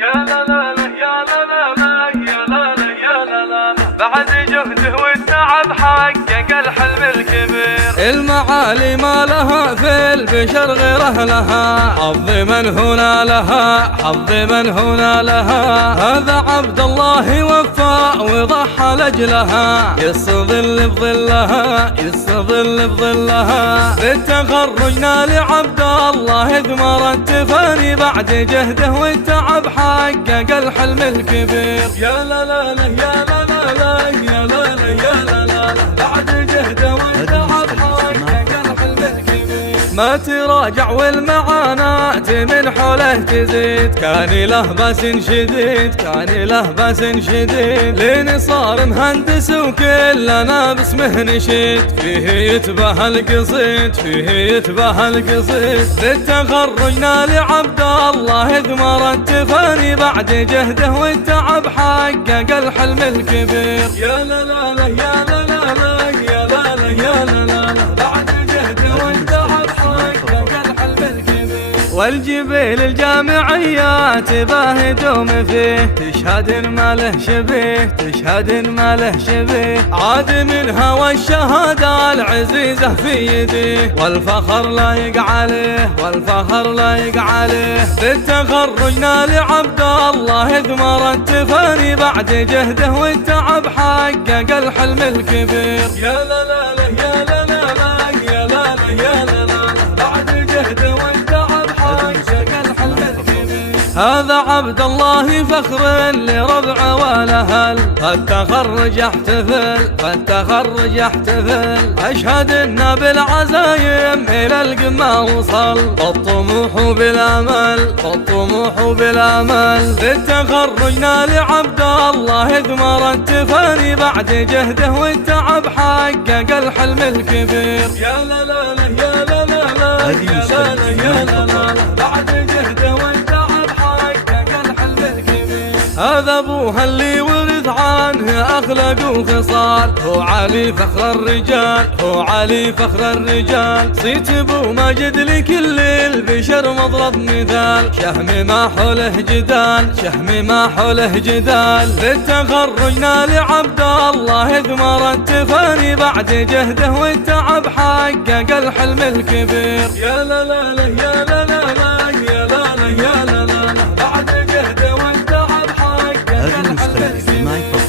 يا لا لا لا يا لا لا لا يا لا لا يا لا لا بعد جهده والتعب حقق الحلم الكبير. المعالي ما لها في البشر غير أهلها، حظ من هنا لها، حظ من هنا لها. هذا عبد الله وفى وضحى لأجلها، يستظل بظلها، يستظل بظلها. بالتخرجنا لعبد الله ثمر التفاني، بعد جهده والتعب حقق الحلم الكبير. يا لا لا لا يا لا لا لا يا لا لا يا لا لا بعد جهده والتعب حقق الحلم الكبير. ما تراجع والمعاناة من حوله تزيد، كان له بأس شديد، كان له بأس شديد. لين صار مهندس وكلنا باسمه نشيد، فيه يتبه القصيد، فيه يتبه القصيد. بالتخرجنا لعبد الله ثمر التفاني، بعد جهده والتعب حقق الحلم الكبير. يا لا لا لا يا لا لا لا يا لا لا يا لا لا بعد جهده والتعب حقق الحلم الكبير. والجبيل الجامعيات باه دوم فيه، تشهد ما له شبيه، تشهد ما له شبيه. عاد منها والشهادة العزيزة في يديه، والفخر لايق عليه، والفخر لايق عليه. بالتخرجنا لعبد الله ثمر التفاني، بعد جهده والتعب حقق الحلم الكبير. يا لا لا لا يا لا لا لا يا لا لا يا لا لا بعد جهده والتعب حقق الحلم الكبير. هذا عبد الله فخر لربعه والاهل، فالتخرج يحتفل، فالتخرج يحتفل. اشهد انه بالعزايم الى القمه وصل، الطموح بالامل، الطموح بالامل. بالتخرجنا لعبد الله ثمر التفاني، بعد جهده والتعب حقق الحلم الكبير. يا لا لا لا يا لا لا لا يا لا لا يا لا لا بعد جهده والتعب حقق الحلم الكبير. هذا ابوها اللي ورث عنه اخلاق وخصال، هو علي فخر الرجال، هو علي فخر الرجال. صيت ابو ماجد لكل البشر مضرب مثال، شهم ما حوله جدال، شهم ما حوله جدال. بالتخرجنا لعبد الله ثمر التفاني، بعد جهده والتعب حقق الحلم الكبير. يا لا لا لا يا لا لا لا يا لا لا يا لا لا بعد جهده والتعب حقق الحلم الكبير.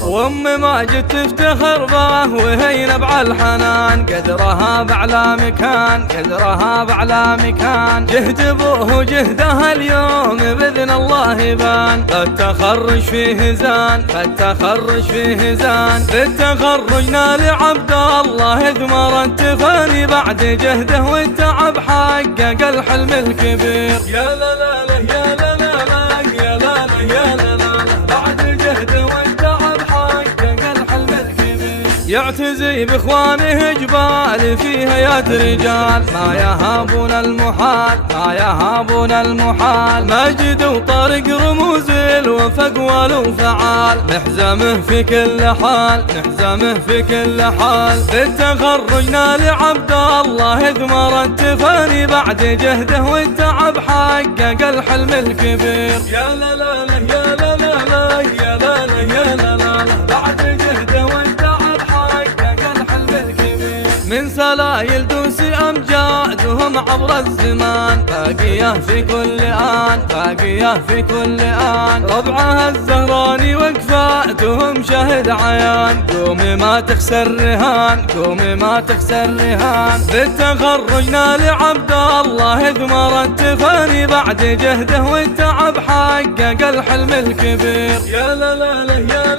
وام ماجد تفتخر به وهي نبع الحنان، قدرها بعلى مكان، قدرها بعلى مكان. جهد ابوه وجهدها اليوم باذن الله يبان، فالتخرج فيه زان، فالتخرج فيه زان. بالتخرجنا لعبد الله ثمر التفاني، بعد جهده والتعب حقق الحلم الكبير. يا لا لا لا يا لا لا لا يا لا لا يا لا لا بعد جهده والتعب حقق الحلم الكبير. يعتزي باخوانه جبال فيها يد رجال، ما يهابون المحال، ما يهابون المحال. ماجد وطارق رموز الوفا قوال وفعال، نحزمه في كل حال، نحزمه في كل حال. بالتخرجنا لعبد الله ثمر التفاني، بعد جهده والتعب حقق الحلم الكبير. يا لا لا لا يا لا لا لا يا لا لا يا لا لا بعد جهده والتعب حقق الحلم الكبير. من سلايل دوس أمجادهم عبر الزمان، باقية في كل آن، باقية في كل آن. ربعها الزهراني وكفاتهم شهد عيان، قومي ما تخسر رهان، قومي ما تخسر رهان. بالتخرجنا لعبد الله ثمر التفاني، بعد جهده والتعب حقق الحلم الكبير. يا لا لا لا يا